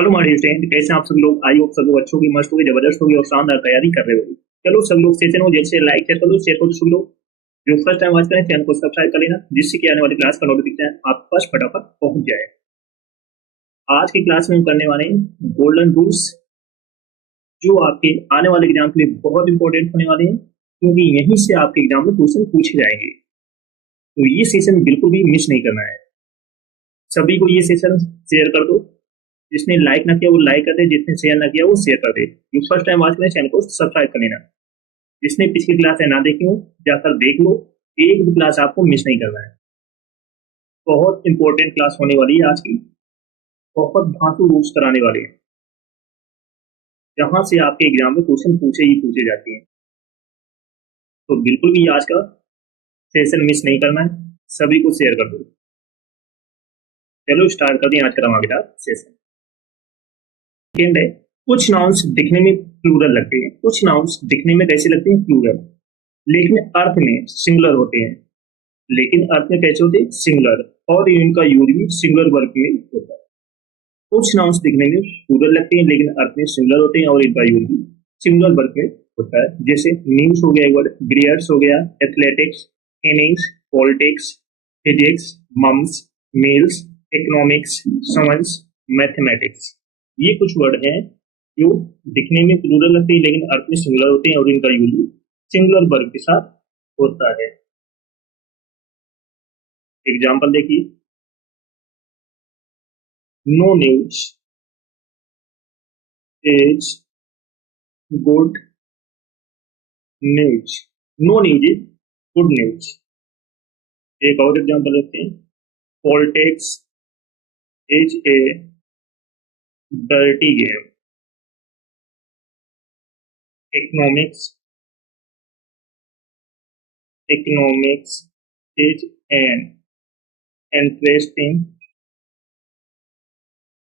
Hello हमारे student, कैसे हैं आप सब लोग। आई होप सब लोग अच्छे होगी, मस्त होगी, जबरदस्त होगी और शानदार तैयारी कर रहे होगी। चलो सब लोग सेशन हो जैसे लाइक शेयर कर दो सब लोग। जो फर्स्ट टाइम वॉच करें चैनल को सब्सक्राइब कर लेना, जिससे कि आने वाली क्लास का नोटिफिकेशन आप पास फटाफट पहुंच जाए। आज की क्लास में हम करने वाले हैं गोल्डन रूल्स, जो आपके आने वाले एग्जाम के लिए बहुत इंपॉर्टेंट होने वाले हैं, क्योंकि यहीं से आपके एग्जाम में क्वेश्चन पूछे जाएंगे। तो ये सेशन बिल्कुल भी मिस नहीं करना है। सभी को ये सेशन शेयर कर दो। जिसने लाइक ना किया वो लाइक कर दे, जिसने शेयर ना किया वो शेयर कर दे। जो फर्स्ट टाइम वॉच करें चैनल को सब्सक्राइब कर लेना। जिसने पिछली क्लास है ना देखी हो जाकर देख लो, एक भी क्लास आपको मिस नहीं करना है। बहुत इंपॉर्टेंट क्लास होने वाली है आज की। बहुत धांसू रूल्स कराने वाले हैं, जहां से आपके एग्जाम में क्वेश्चन पूछे ही पूछे जाते हैं। तो बिल्कुल भी आज का सेशन मिस नहीं करना है, सभी को शेयर कर दो। चलो स्टार्ट कर दें आज का धमाकेदार सेशन। सेकंड है, कुछ नाउन्स दिखने में प्लूरल लगते हैं, कुछ नाउन्स दिखने में कैसे लगते हैं प्लूरल, लेकिन अर्थ में सिंगुलर होते हैं। लेकिन अर्थ में कैसे होते हैं सिंगुलर, और इनका यूज भी सिंगुलर वर्ग में होता है। कुछ नाउन्स दिखने में प्लूरल लगते हैं लेकिन अर्थ में सिंगुलर होते हैं और इनका यूज भी सिंगुलर वर्ग में होता है। जैसे न्यूज हो गया एक वर्ड, ग्रेयर्स हो गया, athletics, innings, politics, physics, mumps, measles, economics, summons, mathematics. ये कुछ वर्ड हैं जो दिखने में प्लूरल लगते हैं लेकिन अर्थ में सिंगुलर होते हैं और इनका यूज सिंगुलर वर्ग के साथ होता है। एग्जाम्पल देखिए, no news is good news, no news is good news. एक और एग्जाम्पल लेते हैं, politics is a dirty game. Economics economics is an interesting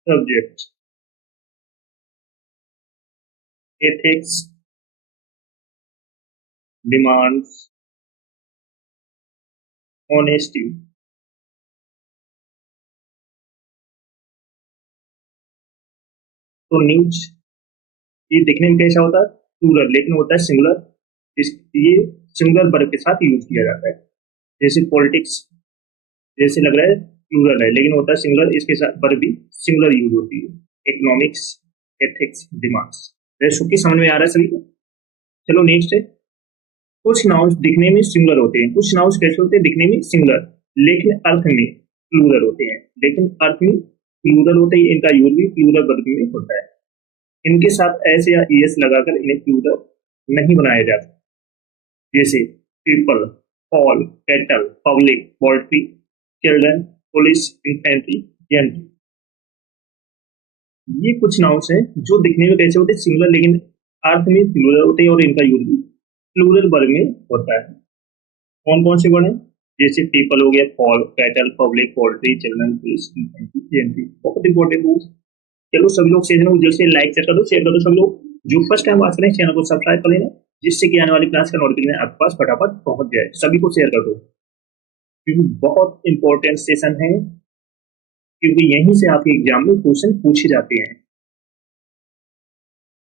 subject. Ethics demands honesty. तो न्यूज ये दिखने में कैसा होता है प्लूरल, लेकिन होता है सिंगुलर। ये सिंगुलर वर्ग के साथ यूज किया जाता है। जैसे पॉलिटिक्स जैसे लग रहा है प्लूरल है लेकिन होता है सिंगुलर, इसके साथ वर्ग भी सिंगुलर यूज होती है। Economics, ethics, demands. की समझ में आ रहा है सभी को। चलो नेक्स्ट है, कुछ नाउन्स दिखने में सिंगुलर होते हैं, कुछ नाउन्स कैसे होते हैं दिखने में सिंगुलर लेकिन अर्थ में प्लूरल होते हैं। लेकिन अर्थ में प्लूरल होते हैं, इनका यूज भी प्लूरल वर्ग में होता है। इनके साथ एस या ईएस लगाकर इन्हें प्लूरल नहीं बनाया जाता। जैसे people, all, cattle, public, poultry, children, police, infantry, gentry. ये कुछ नाउन्स हैं जो दिखने में कैसे होते हैं सिंगुलर लेकिन अर्थ में प्लूरल होते हैं और इनका यूज भी प्लूरल वर्ग में होता है। कौन कौन से वर्ड हैं, जैसे पीपल हो गया, Paul, cattle, public, poultry, children, police, infantry, gentry. बहुत इंपॉर्टेंट रूल्स। चलो सब लोग सेशन को जल्द से लाइक शेयर कर दो सब लोग। जो फर्स्ट टाइम वॉच करें चैनल को सब्सक्राइब कर लेना, जिससे कि आने वाली क्लास का नोटिफिकेशन आपके पास फटाफट पहुंच जाए। सभी को शेयर कर दो, क्योंकि बहुत इंपॉर्टेंट सेशन है, क्योंकि यहीं से आपके एग्जाम में क्वेश्चन पूछे जाते हैं।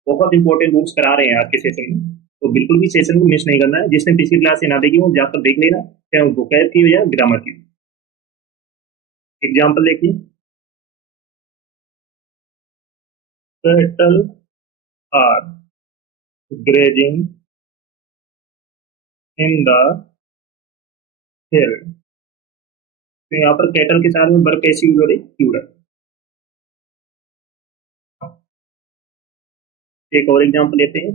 बहुत इंपॉर्टेंट रूल्स करा रहे हैं आज के सेशन में, तो बिल्कुल भी सेशन को मिस नहीं करना है। जिसने पिछली क्लास से ना देखी हो जाकर देख लेना, चाहे वो वोकैब की हो या ग्रामर की। एग्जाम्पल देखिए, cattle are grazing in the hill। तो यहाँ पर कैटल के साथ में वर्ब कैसी यूज हो रही प्लूरल। एक और एग्जांपल लेते हैं,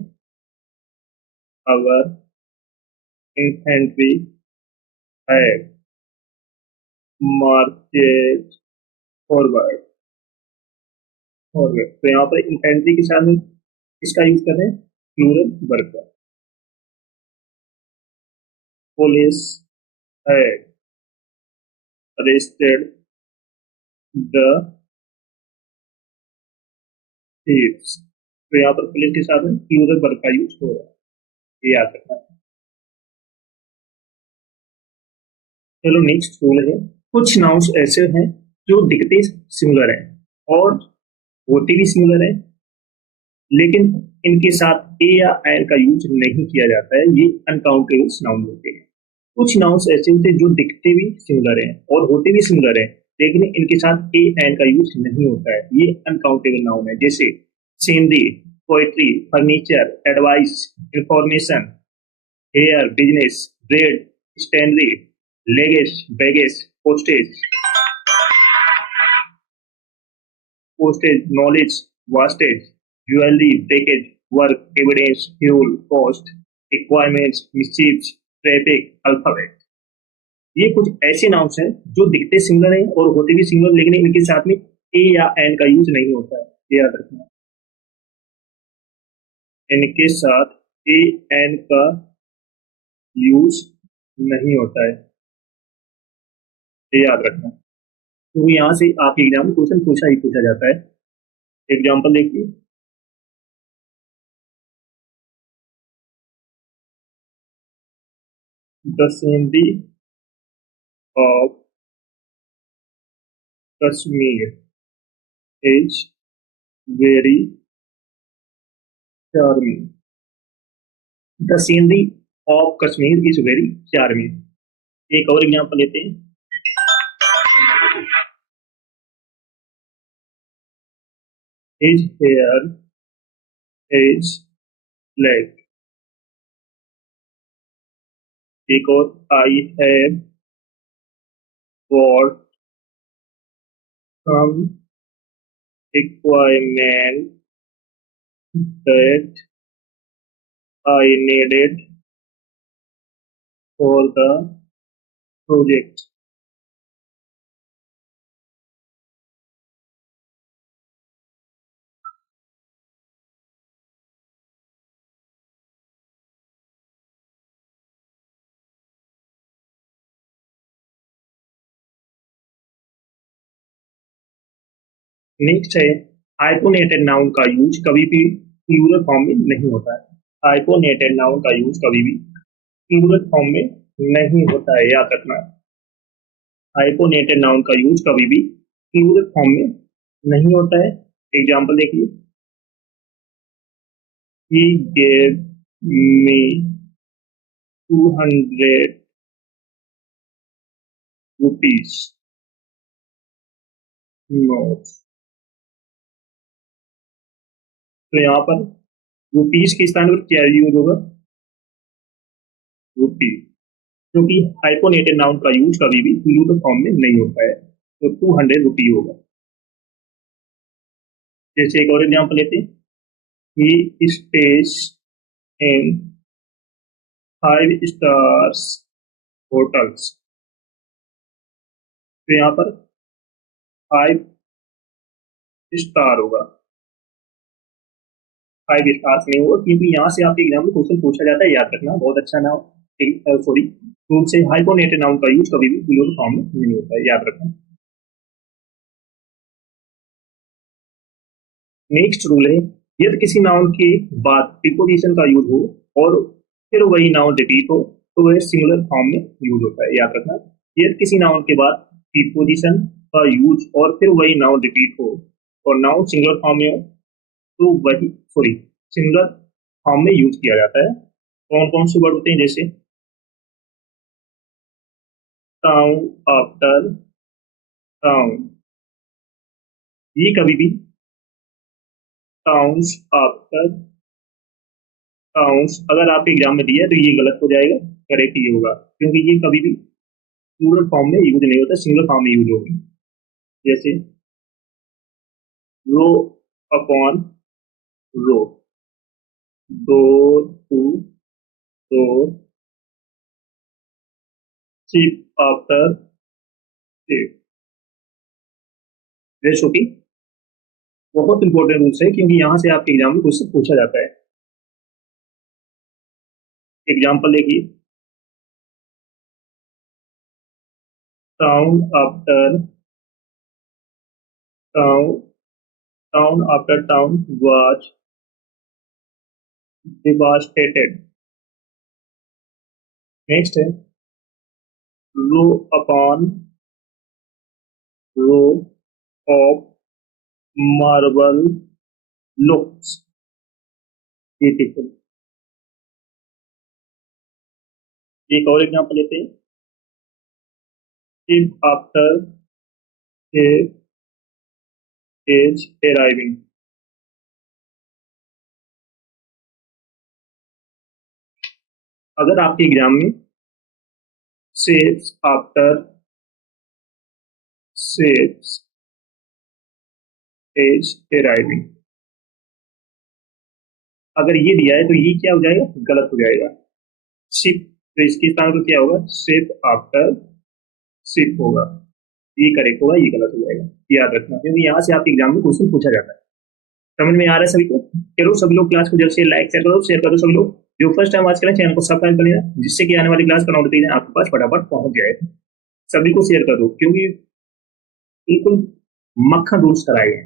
अवर इन्फेंट्री हैड मार्चेड फॉरवर्ड। फॉरवर्ड, तो यहाँ पर इन्फेंट्री के साथ में इसका यूज कर रहे हैं प्लूरल वर्ब का। Police had arrested the thieves. तो यहाँ पर पुलिस के साथ में प्लूरल वर्ब का यूज हो रहा है, ये याद रखना है। चलो नेक्स्ट रूल है, कुछ नाउन्स ऐसे हैं जो दिखते सिमिलर हैं और होते भी सिंगुलर है, लेकिन इनके साथ ए या एन का यूज नहीं किया जाता है, ये अनकाउंटेबल नाउन होते हैं। कुछ नाउन्स ऐसे होते हैं जो दिखते भी सिंगुलर हैं और होते भी सिंगुलर हैं, लेकिन इनके साथ ए एन का यूज नहीं होता है, ये अनकाउंटेबल नाउन है। जैसे scenery, poetry, furniture, advice, information, hair, business, bread, stationery, luggage, baggage, postage, postage, knowledge, wastage, jewelry, breakage, work, evidence, fuel, cost, requirements, mischiefs, traffic, alphabet। ये कुछ ऐसे नाउन्स हैं जो दिखते सिंगल हैं और होते भी सिंगल, लेकिन इनके साथ में ए या एन का यूज नहीं होता है, ये याद रखना। इनके साथ ए एन का यूज नहीं होता है, ये याद रखना। तो यहाँ से आपके एग्जाम में क्वेश्चन पूछा ही पूछा जाता है। एग्जाम्पल देखिए, the scenery of Kashmir is very charming. The scenery of Kashmir is very charming. एक और एग्जाम्पल लेते हैं, हिज हेयर इज ब्लैक। एक और, I have got some requirement that I needed for the project। Next है, हाइपोनेटेड नाउन का use कभी भी प्लूरल फॉर्म में नहीं होता है। हाइपोनेटेड नाउन का यूज कभी भी प्लूरल फॉर्म में नहीं होता है, याद रखना। हाइपोनेटेड नाउन का यूज कभी भी प्लूरल फॉर्म में नहीं होता है। एग्जाम्पल देखिए, he gave me 200 rupees note। तो यहाँ पर रुपीज के स्थान पर क्या यूज होगा, रुपी, क्योंकि हाइपोनेटेड नाउन का यूज कभी भी प्लूरल फॉर्म में नहीं होता है, तो 200 रुपी होगा। जैसे एक और एग्जाम्पल लेते हैं, he stays in 5 stars hotels। तो यहाँ पर 5 स्टार होगा, 5 स्टार्स नहीं होगा, क्योंकि यहाँ से आपके एग्जाम में क्वेश्चन पूछा जाता है, याद रखना। बहुत अच्छा नाम, सॉरी, रूल से हाइपोनेटेड नाउन का यूज कभी भी प्लूरल फॉर्म में नहीं होता है, याद रखना। नेक्स्ट रूल है, यदि किसी नाउन के बाद प्रीपोजिशन का यूज हो और फिर वही नाउन रिपीट हो तो वह सिंगुलर फॉर्म में यूज होता है, याद रखना। यदि किसी नाउन के बाद प्रीपोजिशन का यूज और फिर वही नाउन रिपीट हो और नाउन सिंगुलर फॉर्म में हो तो वही, सॉरी, सिंगुलर फॉर्म में यूज किया जाता है। कौन कौन से वर्ड होते हैं, जैसे टाउन, आफ्टर, टाउन, ये कभी भी टाउन्स, आफ्टर, टाउन्स अगर आप एग्जाम में दिया है तो ये गलत हो जाएगा, करेक्ट ये होगा, क्योंकि ये कभी भी प्लूरल फॉर्म में यूज नहीं होता, सिंगल फॉर्म में यूज होगी। जैसे row upon row, door to door, ship after ship. जैसे कि बहुत इंपॉर्टेंट रूल्स है, क्योंकि यहाँ से आपके एग्जाम में क्वेश्चन पूछा जाता है। एग्जाम्पल देखिए, town after town, town after town was devastated। Next है, row, upon row of marble looks beautiful. एक और एग्जांपल लेते हैं। if after a is arriving। अगर आपके एग्जाम में saves after saves is arriving अगर ये दिया है तो ये क्या हो जाएगा, गलत हो जाएगा। शिप, तो इसके स्थान पर क्या होगा, शिप आफ्टर शिप होगा। ये करेक्ट होगा, ये गलत हो जाएगा, याद रखना, क्योंकि यहाँ से आपके एग्जाम में क्वेश्चन पूछा जाता है। समझ में आ रहा है सभी को? चलो सभी लोग क्लास को जल्द से लाइक शेयर करो सभी लोग। जो फर्स्ट टाइम आज करें चैनल को सब्सक्राइब कर लेना, जिससे कि आने वाली क्लास का नोटिफिकेशन आपके पास फटाफट पहुंच जाए। सभी को शेयर कर दो, क्योंकि बिल्कुल मक्खन रूल्स कराए हैं,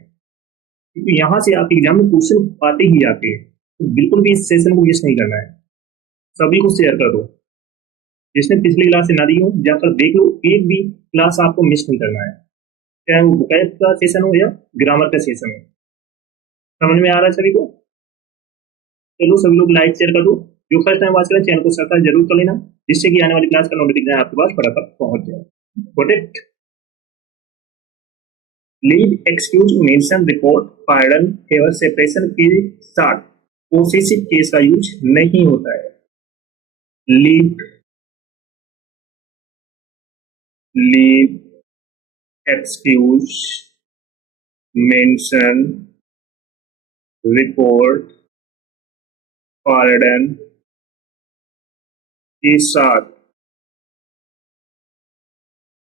क्योंकि यहाँ से आपके एग्जाम में क्वेश्चन आते ही आते हैं, तो बिल्कुल भी इस सेशन को मिस नहीं करना है। सभी को शेयर कर दो। जिसने पिछली क्लास से ना दी हो जाकर देख लो, एक भी क्लास आपको मिस नहीं करना है, चाहे वो बुकैब का सेशन हो या ग्रामर का सेशन हो। समझ में आ रहा है सभी को? चलो सभी लोग लाइक शेयर कर दो। जो फर्स्ट टाइम वॉच करें चैनल को सब्सक्राइब जरूर कर लेना, जिससे कि आने वाली क्लास का नोटिफिकेशन आपके पास फटाफट पहुंच जाए। Got it? Leave, excuse, mention, report, pardon, favour, separation के साथ पोसेसिव केस का यूज नहीं होता है। Leave, leave, excuse, mention, report, pardon के साथ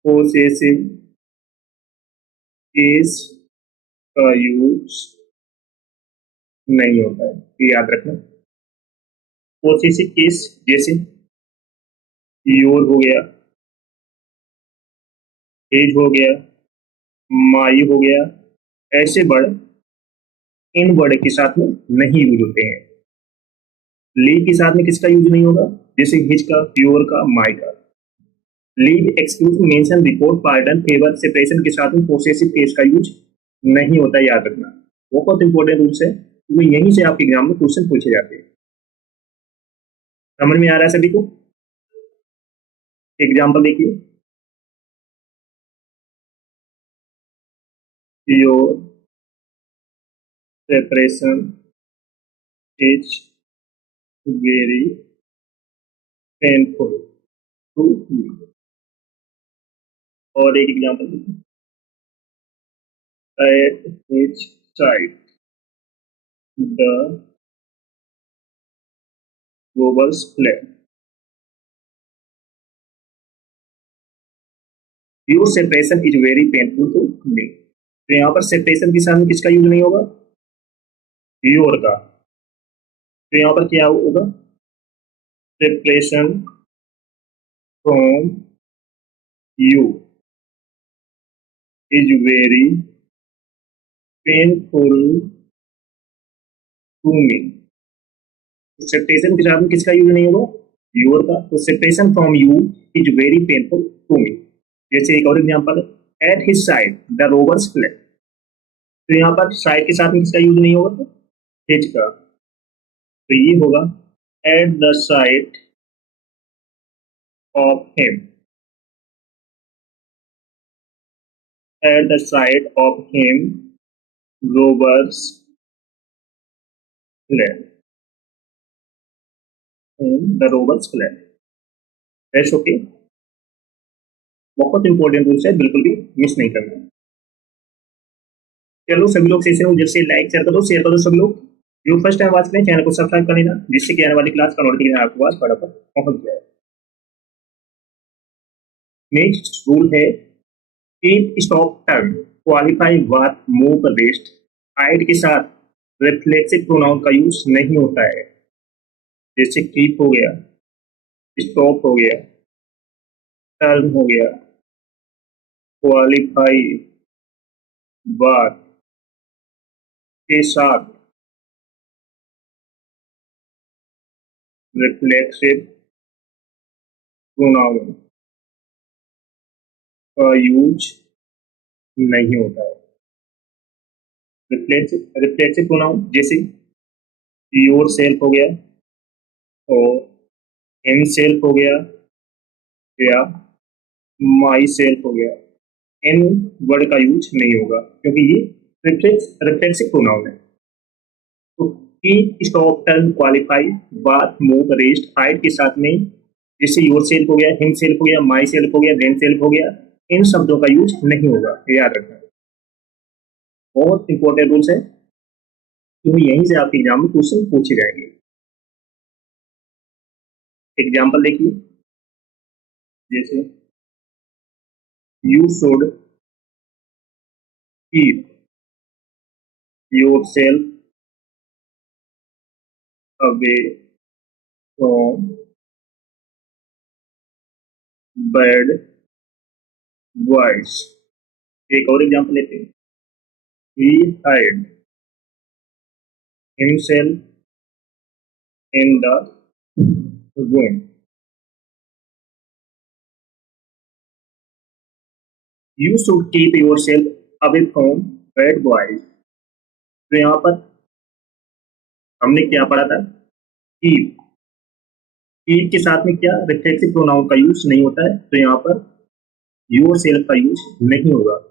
पोसेसिव केस का यूज नहीं होता है, ये याद रखना। पोसेसिव केस जैसे योर हो गया, एज हो गया, माई हो गया, ऐसे वर्ड इन वर्ड के साथ में नहीं यूज होते हैं। लीव के साथ में किसका यूज नहीं होगा, जैसे हिज का, योर का, माई का। Leave, excuse, mention, report, pardon, favour, separation के साथ में पोसेसिव केस का यूज नहीं होता, याद रखना। बहुत इंपॉर्टेंट रूल्स है, क्योंकि यहीं से आपके एग्जाम में क्वेश्चन पूछे जाते हैं। समझ में आ रहा है सभी को? एग्जाम्पल देखिए। Your separation is very painful to me. और एक एग्जाम्पल देखिए। At his side the robbers fled. Your separation is very painful to me. तो यहाँ पर सेपरेशन के साथ में किसका यूज नहीं होगा, योर का। तो यहाँ पर क्या होगा, separation from you is very painful to me. Separation के साथ में किसका यूज नहीं होगा, योर का। तो separation from you is very painful to me. जैसे एक और एग्जांपल है, at his side the robbers fled. तो यहाँ पर साइड के साथ में किसका यूज नहीं होगा, हिज का। तो ये होगा at the side of him, at the side of him robbers fled, the robbers fled. That's okay. बहुत इंपॉर्टेंट रूल्स है, बिल्कुल भी मिस नहीं करना है। चलो सभी लोग सेशन को जैसे लाइक शेयर कर दो सभी लोग। जो फर्स्ट टाइम वॉच करें चैनल को सब्सक्राइब कर लेना, जिससे कि आने वाली क्लास का नोटिफिकेशन आपके पास फटाफट पहुंच जाए। नेक्स्ट रूल है, keep, stop, turn, qualify, verb, move, rest, hide के साथ रिफ्लेक्सिव प्रोनाउन का यूज नहीं होता है। जैसे कीप हो गया, स्टॉप हो गया, टर्न हो गया, क्वालिफाई, वर्ब के साथ रिफ्लेक्सिव प्रोनाउन का यूज नहीं होता है। रिफ्लेक्सिव प्रोनाउन जैसे योर सेल्फ हो गया और हिम सेल्फ हो गया या माई सेल्फ हो गया, इन वर्ड का यूज नहीं होगा क्योंकि ये रिफ्लेक्सिव प्रोनाउन है। तो कीप, स्टॉप, टर्न, क्वालिफाई, बात, मूव, रेस्ट, हाइड के साथ में जैसे योर सेल्फ हो गया, हिम सेल्फ हो गया, माई सेल्फ हो गया, देन सेल्फ हो गया, इन शब्दों का यूज नहीं होगा, याद रखना। बहुत इंपॉर्टेंट रूल्स है क्योंकि यहीं से आपके एग्जाम में क्वेश्चन पूछे जाएंगे। एग्जाम्पल देखिए, जैसे you should keep your self away from bad boys. एक और एग्जाम्पल लेते हैं, he hid himself in the room। You should keep yourself away from bad boys। तो यहाँ पर हमने क्या पढ़ा था, कीप, कीप के साथ में क्या रिफ्लेक्सिव प्रोनाउन का यूज नहीं होता है, तो यहाँ पर योर सेल्फ का यूज नहीं होगा।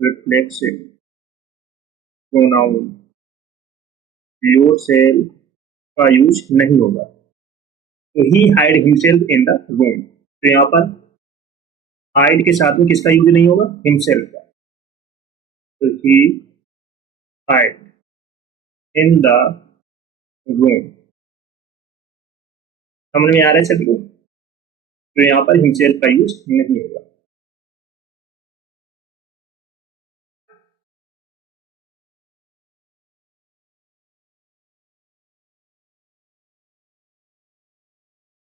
रिफ्लेक्सिव प्रोनाउन योर सेल्फ का यूज नहीं होगा। तो he hide himself in the room, तो यहाँ पर हाइड के साथ में किसका यूज नहीं होगा, हिमसेल्फ का। तो he hide in the room, समझ में आ रहा है सभी को। तो यहाँ पर हिमसेल्फ का यूज नहीं होगा।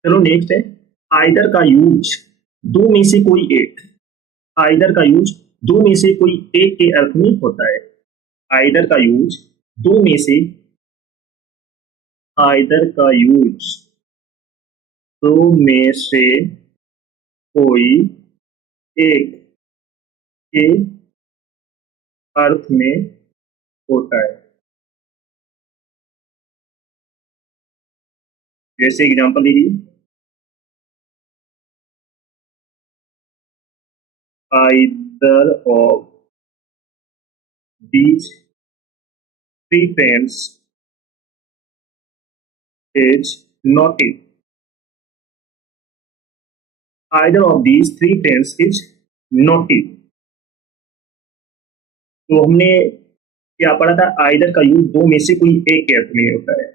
चलो नेक्स्ट है आइदर का यूज, दो में से कोई एक। आइदर का यूज दो में से कोई एक के अर्थ में होता है। आइदर का यूज दो में से, आइदर का यूज दो में से कोई एक के अर्थ में होता है। जैसे एग्जांपल लीजिए, either of these three friends is naughty। Either of these three friends is naughty। तो हमने क्या पढ़ा था, आइदर का यूज दो में से कोई एक के अर्थ में होता है।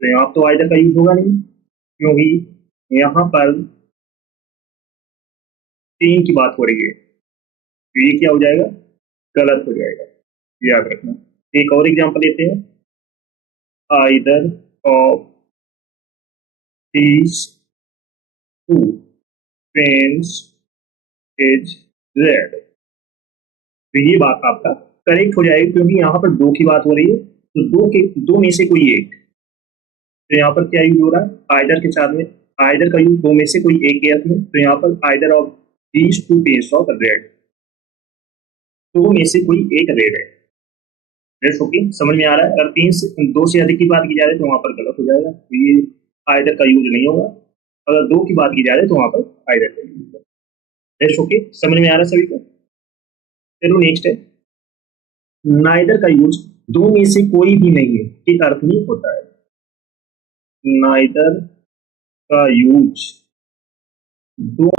तो यहाँ तो आइदर का यूज होगा नहीं क्योंकि यहाँ पर तीन की बात हो रही है, तो ये क्या हो जाएगा, गलत हो जाएगा, याद रखना। एक और एग्जांपल लेते हैं, either of these two friends is red। तो ये बात आपका करेक्ट हो जाएगी क्योंकि यहाँ पर दो की बात हो रही है, तो दो में से कोई एक। तो यहाँ पर क्या यूज हो रहा है, आइदर के साथ में, आइदर का यूज दो में से कोई एक के अर्थ में। तो यहाँ पर either of these two pairs of red, दो में से कोई एक रेड है। रेड ओके, समझ में आ रहा है। अगर दो से अधिक की बात की जा रही है तो वहां पर गलत हो जाएगा, तो ये आइदर का यूज नहीं होगा। अगर दो की बात की जा रही है तो वहां पर आइदर का यूज होगा। रेड ओके, समझ में आ रहा है सभी को। चलो नेक्स्ट है, नाइदर का यूज दो में से कोई भी नहीं है के अर्थ में होता है। नाइदर का यूज दो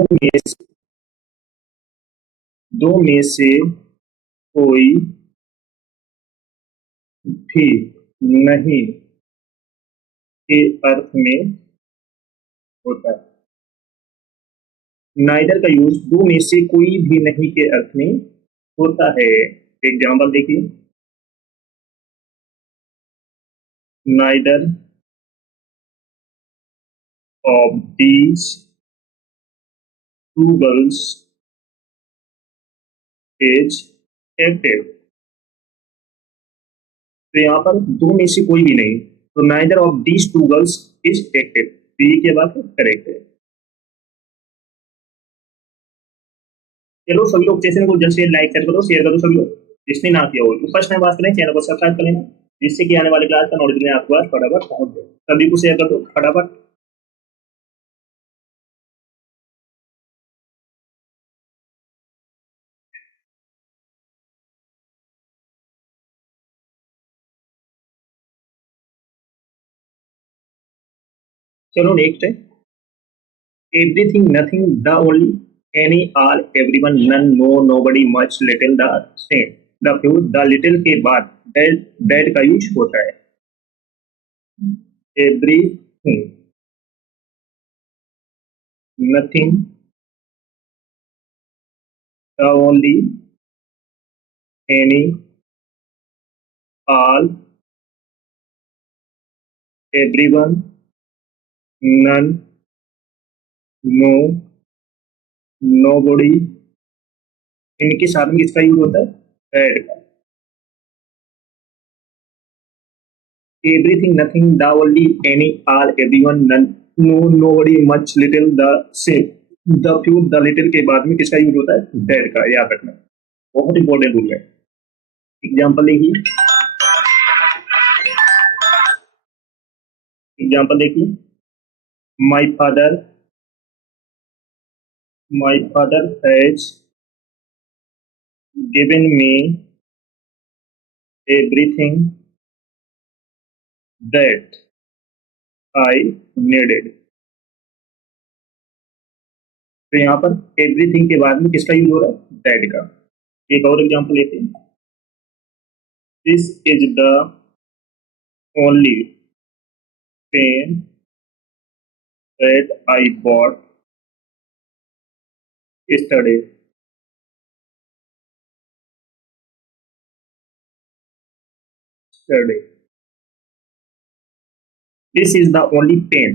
में से कोई भी नहीं के अर्थ में होता है। नाइदर का यूज दो में से कोई भी नहीं के अर्थ में होता है। एग्जाम्पल देखिए, neither of these two girls is active. तो यहाँ पर दो में से कोई भी नहीं, तो neither of these two girls is active, तो ये क्या बात है, करेक्ट है। चलो सभी लोग सेशन को जल्द से लाइक कर दो, शेयर कर दो सभी लोग, जिसने ना किया हो। फर्स्ट टाइम बात करें चैनल को सब्सक्राइब कर लेना, जिससे कि आने वाले क्लास का नोटिफिकेशन आपके पास फटाफट पहुंच जाए। सभी को शेयर कर दो फटाफट। चलो नेक्स्ट है everything nothing the only any all everyone none no nobody much little the same. The few the little के बाद दैट का यूज होता है। Everything nothing the only any all everyone none no nobody, इनके साथ में किसका यूज होता है? दैट का। Everything nothing the only any all everyone none no nobody much little the same. The few the little के बाद में किसका यूज होता है? दैट का, याद रखना, बहुत इंपॉर्टेंट रूल है। एग्जाम्पल देखिए, एग्जाम्पल देखिए, my father, my father has given me everything that I needed. तो यहाँ पर एवरीथिंग के बाद में किसका यूज हो रहा है? दैट का। एक और एग्जाम्पल लेते हैं, this is the only pen that I bought yesterday। This is the only pen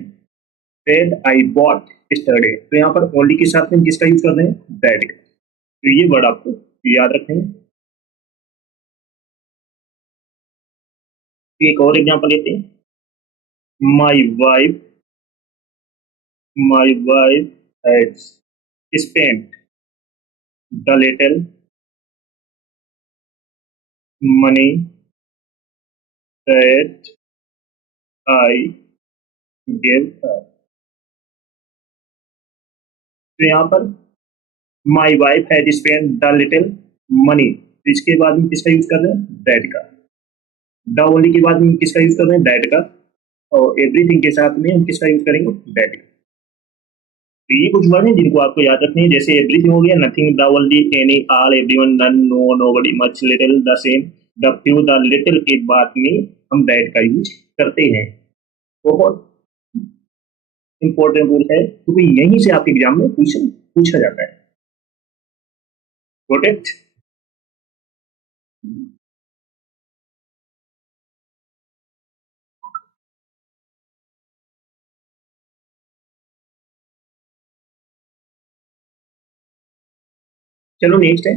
that I bought yesterday। तो यहाँ पर ओनली के साथ में किसका यूज कर रहे हैं? दैट का। तो ये वर्ड आपको याद रखने हैं। एक और एग्जांपल लेते हैं, my wife, my wife has spent the little money that I give her. तो यहाँ पर my wife has spent the little money, इसके बाद में किसका यूज कर रहे हैं? दैट का। द ओनली के बाद में किसका यूज कर रहे हैं? दैट का। और एवरीथिंग के साथ में हम किसका यूज करेंगे? दैट का। तो ये कुछ वर्ड हैं जिनको आपको याद रखने हैं, जैसे एवरीथिंग हो गया, nothing the only any all everyone none no nobody much little the same. The few the little के बाद में हम दैट का यूज करते हैं। बहुत इंपॉर्टेंट रूल है, क्योंकि यहीं से आपके एग्जाम में क्वेश्चन पूछा जाता है। Got it? चलो नेक्स्ट है,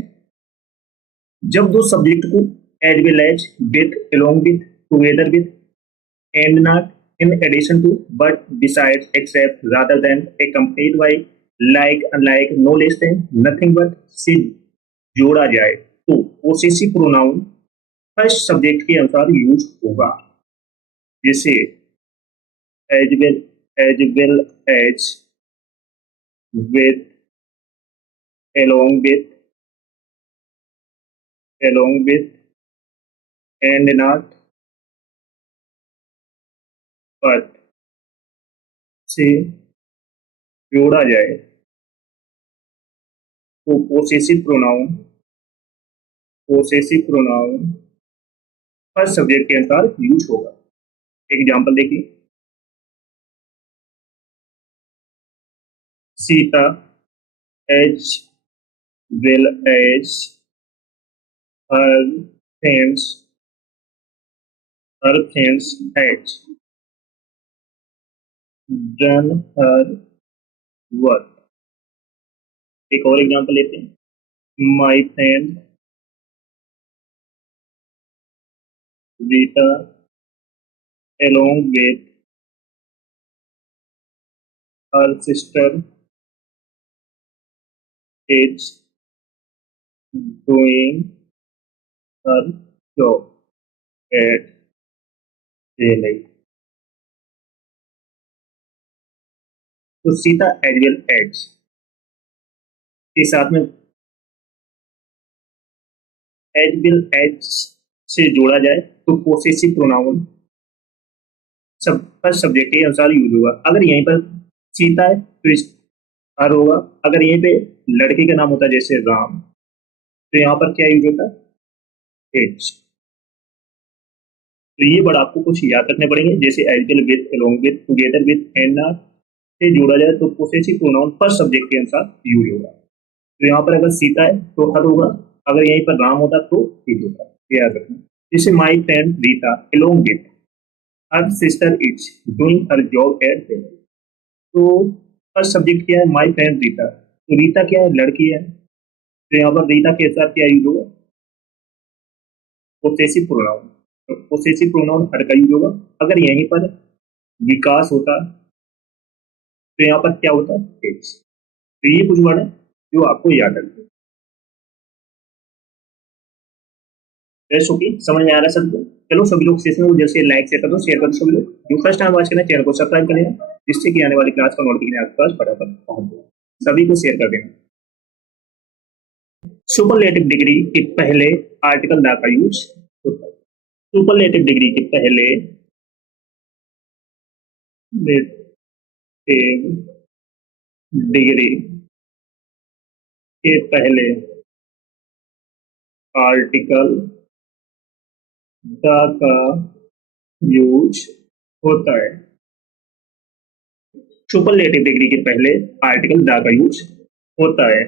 जब दो सब्जेक्ट को as well as, with, along with, together with, and not, in addition to, but, besides, except, rather than, accompanied by, like, unlike, no less than, nothing but से जोड़ा जाए तो possessive pronoun first subject के अनुसार use होगा। जैसे as well as, with, along with, and not, but से जोड़ा जाए तो पोसेसिव प्रोनाउन फर्स्ट सब्जेक्ट के अनुसार यूज होगा। एग्जाम्पल देखिए, Sita as well as her friends, has done her work. एक और एग्जाम्पल लेते हैं, my friend Rita along with her sister is doing her job at daily. तो सीता एज वेल एज के साथ में एज वेल एज से जोड़ा जाए तो पोसेसिव प्रोनाउन सब फर्स्ट सब्जेक्ट के अनुसार यूज होगा। अगर यहीं पर सीता है तो इस हर होगा। अगर यहीं पे लड़के का नाम होता है जैसे राम, तो यहाँ पर क्या यूज होता है? एज। तो ये वर्ड आपको कुछ याद रखने पड़ेंगे, जैसे as well with, along with, together with, and से जोड़ा जाए तो पोसेसिव प्रोनाउन फर्स्ट सब्जेक्ट के अनुसार यूज होगा। तो यहाँ पर अगर सीता है तो हर होगा, अगर यहीं पर राम होता तो इज होता। ये याद रखना। जैसे माई friend Rita along with her sister is doing her job at daily. तो फर्स्ट सब्जेक्ट क्या है? माई फ्रेंड रीता। तो रीता क्या है? लड़की है। तो यहाँ पर रीता के साथ क्या यूज होगा? Possessive pronoun. तो पोसेसिव प्रोनाउन हर का यूज होगा। अगर यहीं पर विकास होता तो यहाँ पर क्या होता है? एज। तो ये कुछ वर्ड है जो आपको याद रखना है। बेस्ट होगी, समझ में आ रहा है सबको? चलो सभी लोग सेशन को जैसे लाइक शेयर कर दो, शेयर कर दो सभी लोग। जो फर्स्ट टाइम वॉच करना चैनल को सब्सक्राइब कर लेना, जिससे कि आने वाली क्लास का नोटिफिकेशन आपके पास फटाफट पहुंच जाए। सभी को शेयर कर देना। सुपरलेटिव डिग्री के पहले आर्टिकल द का यूज होता है। सुपरलेटिव डिग्री के पहले डिग्री के पहले आर्टिकल द का यूज होता है। सुपरलेटिव डिग्री के पहले आर्टिकल द का यूज होता है,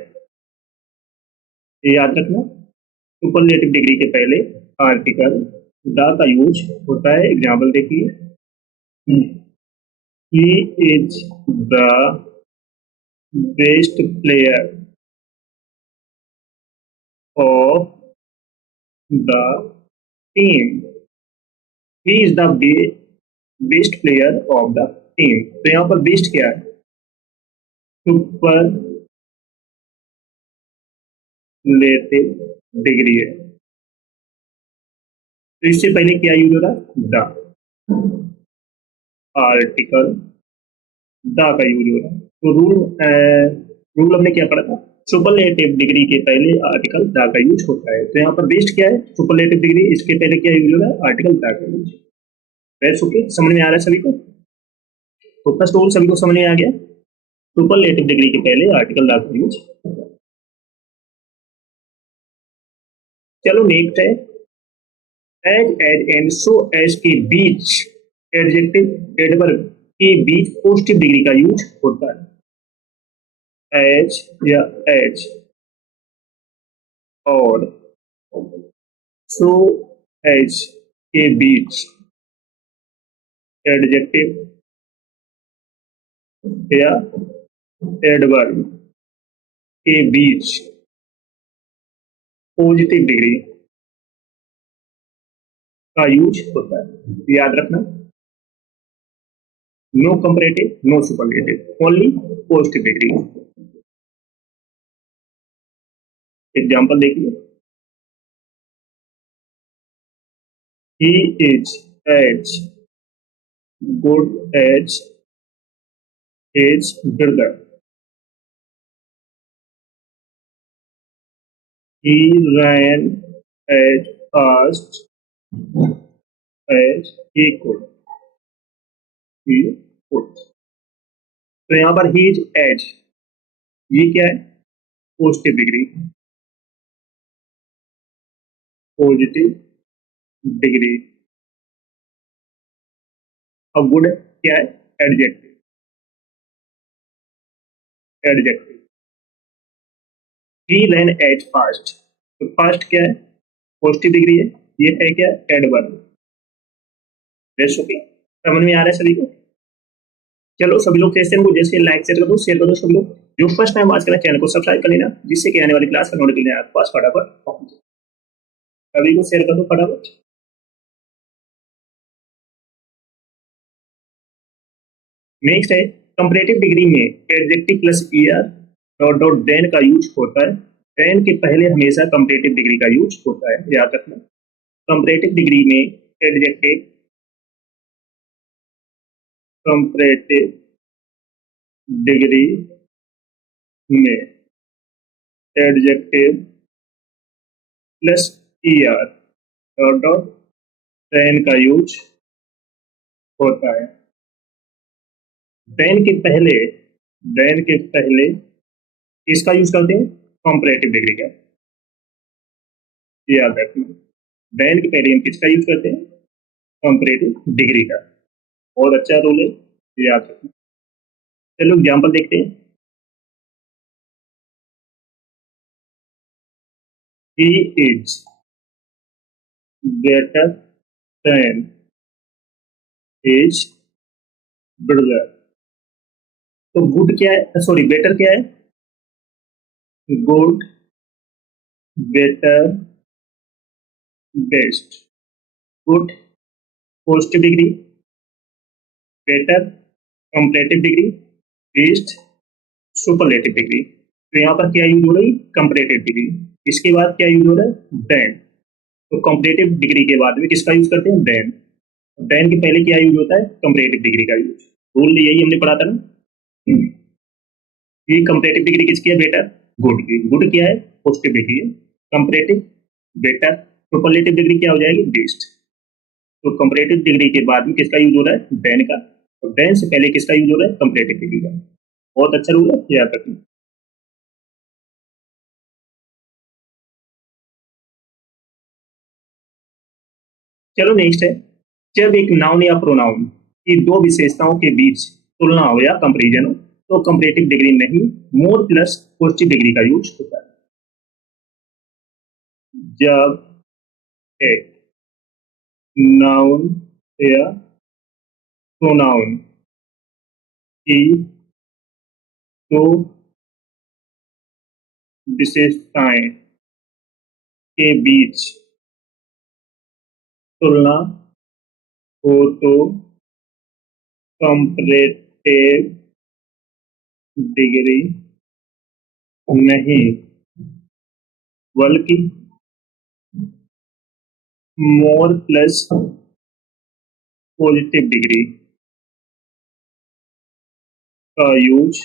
ये याद रखना। सुपरलेटिव डिग्री के पहले आर्टिकल द का यूज होता है। एग्जाम्पल देखिए, he is the best player of the team. He is the best player of the team. तो यहाँ पर बेस्ट क्या है? सुपरलेटिव डिग्री है। तो इससे पहले क्या यूज हो रहा है? द। आर्टिकल द का यूज हो रहा है। तो रूल हमने क्या पढ़ा था? सुपरलेटिव डिग्री के पहले आर्टिकल द का यूज होता है। तो यहाँ पर बेस्ट क्या है? Superlative degree. इसके पहले क्या यूज हो रहा है? आर्टिकल द का यूज। बेस्ट ओके, समझ में आ रहा है सभी को? तो फर्स्ट रूल सभी को समझ में आ गया? सुपरलेटिव डिग्री के पहले आर्टिकल द का यूज। चलो नेक्स्ट है एज एंड सो एज के बीच एडजेक्टिव एडवर्ब के बीच पॉजिटिव डिग्री का यूज होता है। एज या एज और सो एज के बीच एडजेक्टिव या एडवर्ब के बीच पॉजिटिव डिग्री का यूज होता है, याद रखना। No comparative, no superlative, only positive degree. Example देखिए, he is as good as his brother. He ran as fast as he could. He could. तो यहाँ पर ही इज एज, ये क्या है? Positive degree. Positive degree. अब गुड क्या है? एडजेक्टिव। एडजेक्टिव। ही रैन एज फास्ट। तो फास्ट क्या है? पॉजिटिव डिग्री है। ये है क्या? एडवर्ब। बेस्ट ओके, समझ में आ रहा है सभी को? चलो सभी लोग सेशन को जैसे लाइक शेयर कर दो सभी लोग। जो फर्स्ट टाइम आज करना चैनल को सब्सक्राइब कर लेना, जिससे कि आने वाली क्लास का नोटिफिकेशन आपके पास फटाफट पहुंच जाए। सभी को शेयर कर दो फटाफट। नेक्स्ट है कंपैरेटिव डिग्री में adjective plus er dot dot than का यूज होता है। देन के पहले हमेशा कंपैरेटिव डिग्री का यूज होता है, याद रखना। कंपैरेटिव डिग्री में एडजेक्टिव, कंपैरेटिव डिग्री में adjective plus ER dot dot than का यूज होता है। देन के पहले किसका यूज करते हैं? कंपैरेटिव डिग्री का, याद रखना। देन के पहले हम किसका यूज करते हैं? कंपैरेटिव डिग्री का। बहुत अच्छा रूल है, याद रखना। चलो एग्जाम्पल देखते हैं। He is better than his brother। तो गुड क्या है, सॉरी बेटर क्या है? Good, better, best. Good positive degree, better comparative degree, best superlative degree. तो यहाँ पर क्या यूज हो रही? Comparative degree. इसके बाद क्या यूज हो रहा है? देन। तो कंपैरेटिव डिग्री के बाद में किसका यूज करते हैं? देन। देन के पहले क्या यूज होता है? कंपैरेटिव डिग्री का यूज। रूल यही हमने पढ़ा था ना। ये कंपैरेटिव डिग्री किसकी है? बेटर, गुड की। गुड क्या है? पॉजिटिव डिग्री है। Comparative, better. सुपरलेटिव डिग्री क्या हो जाएगी? बेस्ट। तो कंपैरेटिव डिग्री के बाद में किसका यूज हो रहा है? देन का। और देन से पहले किसका यूज हो रहा है? कंपैरेटिव डिग्री का। बहुत अच्छा रूल है, याद रखना। चलो नेक्स्ट है, जब एक नाउन या प्रोनाउन की दो विशेषताओं के बीच तुलना हो या कंपैरिजन हो तो कंपैरेटिव डिग्री नहीं, मोर प्लस पॉजिटिव डिग्री का यूज होता है। जब एक नाउन या प्रोनाउन की दो विशेषताएं के बीच तुलना हो तो कंपैरेटिव डिग्री नहीं बल्कि मोर प्लस पॉजिटिव डिग्री का यूज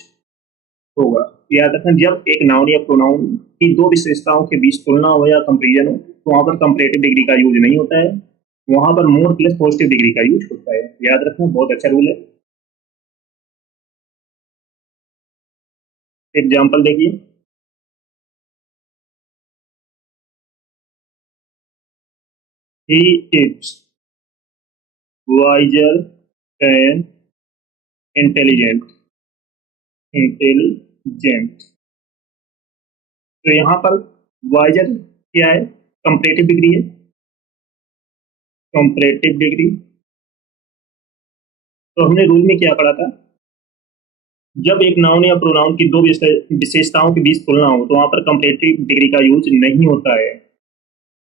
होगा। याद रखना, जब एक नाउन या प्रोनाउन की दो विशेषताओं के बीच तुलना हो या कंपैरिजन हो तो वहां पर कंपैरेटिव डिग्री का यूज नहीं होता है, वहां पर मोर प्लस पॉजिटिव डिग्री का यूज होता है। याद रखना, बहुत अच्छा रूल है। एग्जाम्पल देखिए, he is wiser than intelligent. तो यहाँ पर वाइजर क्या है? कंपैरेटिव डिग्री है। कंपैरेटिव डिग्री, तो हमने रूल में क्या पढ़ा था? जब एक नाउन या प्रोनाउन की दो विशेषताओं के बीच तुलना हो तो वहां पर कंपैरेटिव डिग्री का यूज नहीं होता है,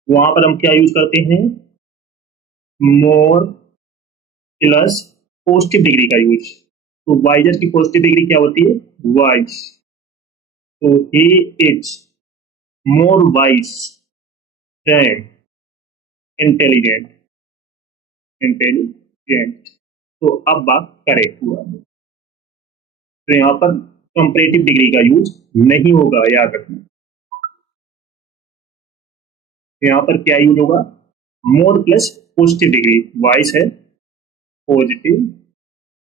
वहां पर हम क्या यूज करते हैं? मोर प्लस पॉजिटिव डिग्री का यूज। तो वाइजर की पॉजिटिव डिग्री क्या होती है? वाइज। तो he is more wise then intelligent. Intelligent. तो अब बात करेक्ट हुआ। तो यहाँ पर कंपैरेटिव डिग्री का यूज नहीं होगा, याद रखना। यहाँ पर क्या यूज होगा? मोर प्लस पॉजिटिव डिग्री, वाइस है पॉजिटिव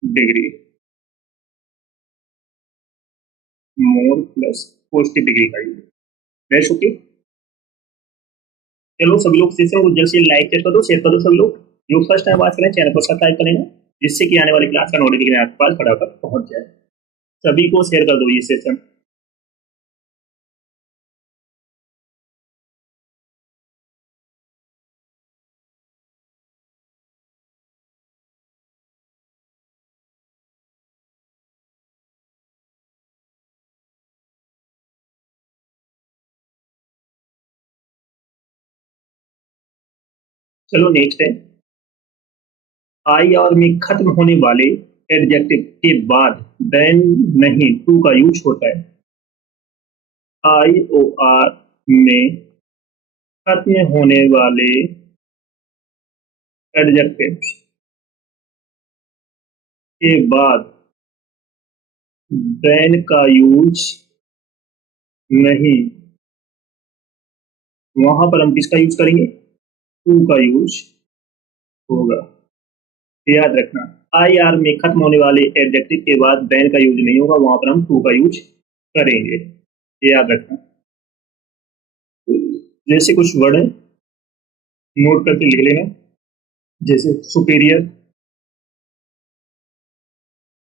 डिग्री, मोर प्लस पॉजिटिव डिग्री का यूज। Best, okay. चलो सभी लोग सेशन को जल्द से लाइक कर दो, शेयर कर दो। सभी लोग जो फर्स्ट टाइम बात करें चैनल को सब्सक्राइब कर लेना, जिससे कि आने वाली क्लास का नोटिफिकेशन आपके पास फटाफट पहुंच जाए। सभी को शेयर कर दो ये सेशन। चलो नेक्स्ट है, आई और में खत्म होने वाले एडजेक्टिव के बाद देन नहीं टू का यूज होता है। IOR में खत्म होने वाले एडजेक्टिव्स के बाद देन का यूज नहीं, वहां पर हम किसका यूज करेंगे? टू का यूज होगा। याद रखना, IR में खत्म होने वाले एडजेक्टिव के बाद देन का यूज नहीं होगा, वहां पर हम टू का यूज करेंगे। याद रखना। जैसे कुछ वर्ड है, नोट करके लिख लेना, जैसे superior,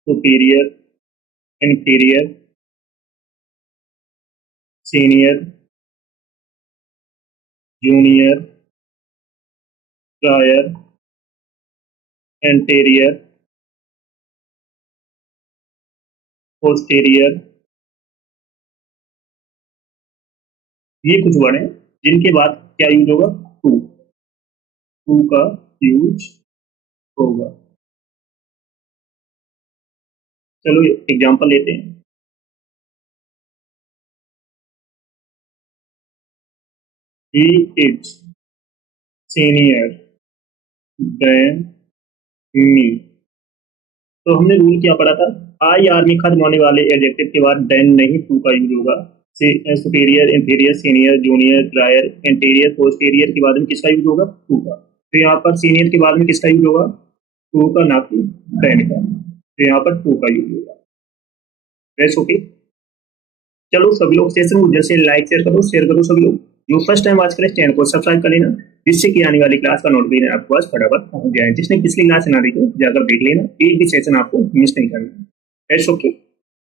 superior, inferior, senior, junior, prior, anterior, posterior. ये कुछ वर्ड हैं जिनके बाद क्या यूज होगा? टू, टू का यूज होगा। चलो एग्जांपल लेते हैं। He is senior than me। तो हमने रूल क्या पढ़ा था? IR में खत्म होने वाले एडजेक्टिव के बाद देन नहीं, टू का यूज होगा। Superior, inferior, senior, junior, prior, anterior, posterior के बाद में किसका यूज होगा? टू का। तो यहाँ पर सीनियर के बाद में किसका यूज होगा? टू का, ना कि देन का। तो यहाँ पर टू का यूज होगा। Best okay. चलो सभी लोग सेशन जैसे लाइक शेयर करो सभी लोग। जो फर्स्ट टाइम वॉच करें चैनल को सब्सक्राइब कर लेना, जिससे कि आने वाली क्लास का नोटिफिकेशन आपके पास फटाफट पहुंच जाए। जिसने पिछली क्लास ना देखी जाकर देख लेना, एक भी सेशन आपको मिस नहीं करना। It's okay.